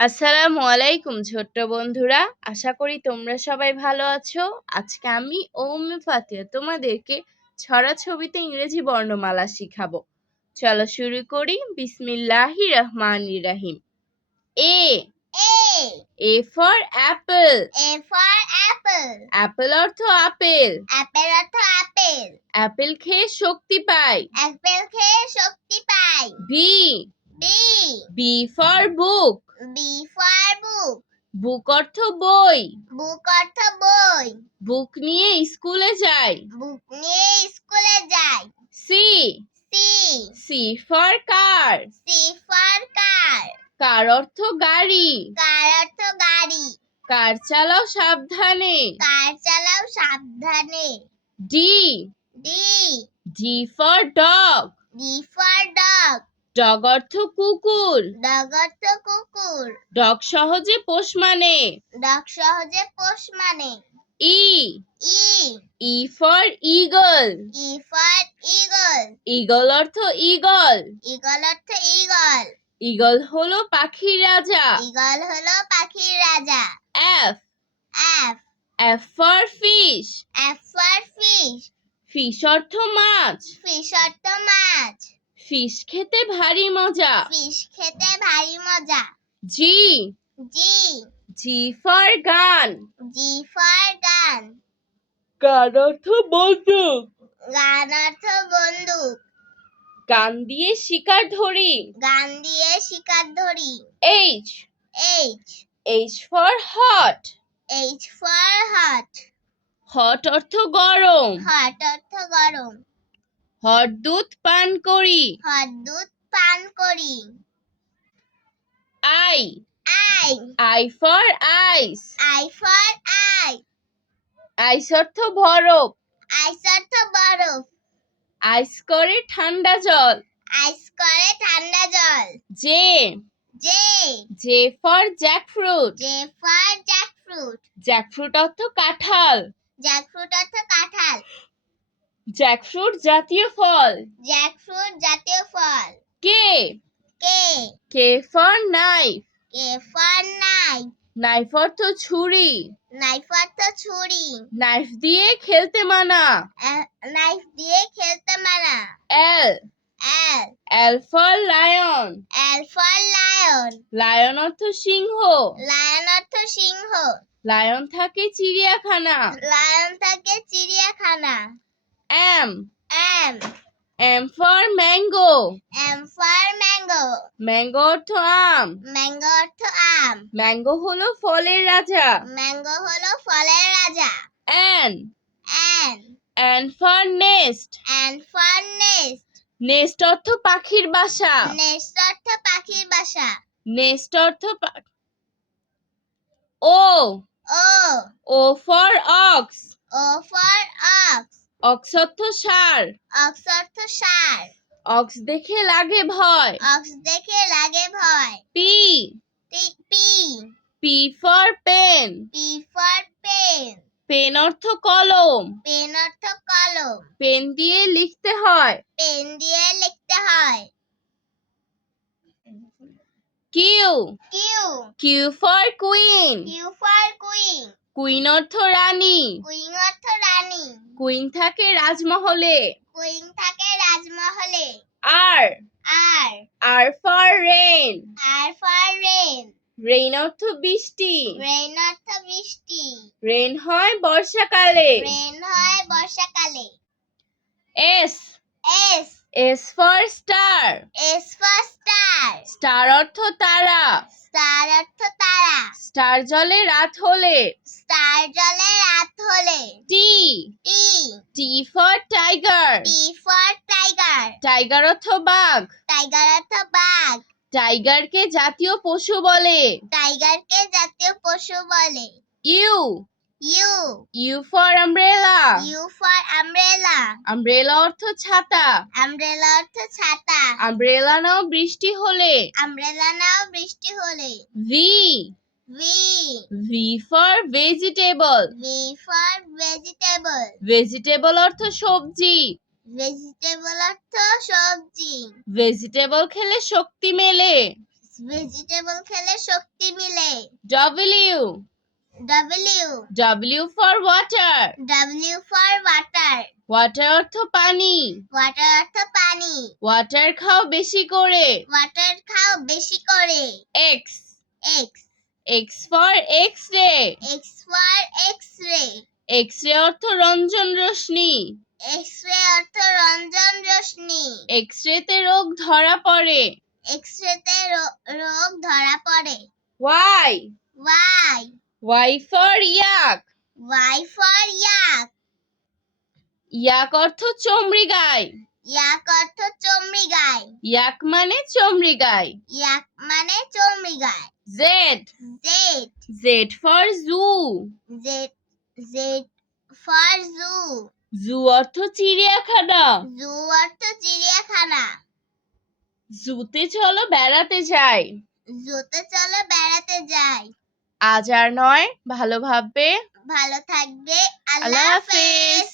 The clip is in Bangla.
আসসালামু আলাইকুম ছোট্ট বন্ধুরা, আশা করি তোমরা সবাই ভালো আছো। আজকে আমি উম্মে ফাতিহা তোমাদেরকে ছড়া ছবিতে ইংরেজি বর্ণমালা শিখাবো। চলো শুরু করি। বিসমিল্লাহির রহমানির রহিম। A A for apple. A for apple. Apple অর্থ আপেল। Apple অর্থ আপেল। অ্যাপেল খেয়ে শক্তি পাই। আপেল খেয়ে শক্তি পাই। B B for book. B for book. Book অর্থ বই। বুক অর্থ বই। বুক নিয়ে স্কুলে যাই। বুক নিয়ে স্কুলে যাই। C C for car. C for car. Car অর্থ গাড়ি। কার অর্থ গাড়ি। কার চালাও সাবধানে। কার চালাও সাবধানে। D for dog. D for dog. Dog অর্থ কুকুর। Dog অর্থ কুকুর। ডগ সহজে পোষ মানে। Dog সহজে পোষ মানে। E for eagle. E for eagle. Eagle অর্থ ইগল। ঈগল অর্থ ঈগল। ইগল হলো পাখির রাজা। ঈগল হলো পাখির রাজা। F F for fish. F for fish. Fish অর্থ মাছ। Fish অর্থ মাছ। ফিশ খেতে ভারী মজা। Fish খেতে ভারী মজা। জি ফর গান। G for gun. গান অর্থ বন্দুক। গান অর্থ বন্দুক। গান দিয়ে শিকার ধরি। গান দিয়ে শিকার ধরি। H for hot. H for hot. Hot অর্থ গরম। Hot অর্থ গরম। হট দুধ পান করি। হট দুধ পান করি। I I for ice. I for eye. Ice অর্থ বরফ। Ice অর্থ বরফ। আইস করে ঠান্ডা জল। আইস করে ঠান্ডা জল। J for jackfruit. J for jackfruit. Jackfruit অর্থ কাঁঠাল। Jackfruit অর্থ কাঁঠাল। জ্যাকফ্রুট জাতীয় ফল। Jackfruit জাতীয় ফল। K for knife. K for knife. Knife অর্থ ছুরি। Knife অর্থ ছুরি। নাইফ দিয়ে খেলতে মানা। Knife দিয়ে খেলতে মানা। L for lion. L for lion. Lion অর্থ সিংহ। Lion অর্থ সিংহ। লায়ন থাকে চিড়িয়াখানা। Lion থাকে চিড়িয়াখানা। M for mango. M for mango. Mango অর্থ আম। Mango অর্থ আম। ম্যাঙ্গো হলো ফলের রাজা। Mango হলো ফলের রাজা। N for nest. And for nest. Nest অর্থ পাখির বাসা। Nest অর্থ পাখির বাসা। নেস্ট অর্থ O for ox. O for ox. Ox অর্থ ষাঁড়। Ox অর্থ ষাঁড়। অক্স দেখে লাগে ভয়। Ox দেখে লাগে ভয়। P for pen. P for pen. Pen অর্থ কলম। Pen অর্থ কলম। পেন দিয়ে লিখতে হয়। পেন দিয়ে লিখতে হয়। Q for queen. Q for queen. Queen অর্থ রানী। Queen অর্থ রানী। কুইন থাকে রাজমহলে। Queen থাকে রাজমহলে। R for rain. R for rain. Rain অর্থ বৃষ্টি। Rain অর্থ বৃষ্টি। রেন হয় বর্ষাকালে। Rain হয় বর্ষাকালে। S for star. S for star. Star অর্থ তারা। Star অর্থ তারা। স্টার জলে রাত হলে। Star জলে রাত হলে। T for tiger. T for tiger. Tiger অর্থ বাঘ। Tiger অর্থ বাঘ। টাইগারকে জাতীয় পশু বলে। টাইগারকে জাতীয় পশু বলে। U for umbrella. U for umbrella. Umbrella অর্থ ছাতা। Umbrella অর্থ ছাতা। আমব্রেলা নাও বৃষ্টি হলে। Umbrella নাও বৃষ্টি হলে। V for vegetable. V for vegetable. Vegetable অর্থ সবজি। Vegetable অর্থ সবজি। ভেজিটেবল খেলে শক্তি মেলে। ভেজিটেবল খেলে শক্তি মিলে। W W for water. W for water. Water অর্থ পানি। ওয়াটার অর্থ পানি। ওয়াটার খাও বেশি করে। ওয়াটার খাও বেশি করে। X X X for X-ray. X for X-ray. X-ray অর্থ রঞ্জন রশ্মি। X-ray অর্থ রঞ্জন রশ্মি। X-ray-তে রোগ ধরা পড়ে। X-ray তে রোগ ধরা পড়ে। Y Y Y for yak. Y for yak. ইয়াক অর্থ চমড়ি গায়। yak অর্থ চমড়ি গায়। ইয়াক মানে চমড়ি গায়। yak মানে চমড়ি গায়। Z Z Z for zoo. Z Z for zoo. জু অর্থ চিড়িয়াখানা। Zoo অর্থ চিড়িয়াখানা। জুতে চলো বেড়াতে যাই। জুতে চলো বেড়াতে যাই। আজ আর নয়, ভালো ভাববে। ভালো থাকবে। আল্লাহ আল্লাহ হাফেজ। হাফেজ।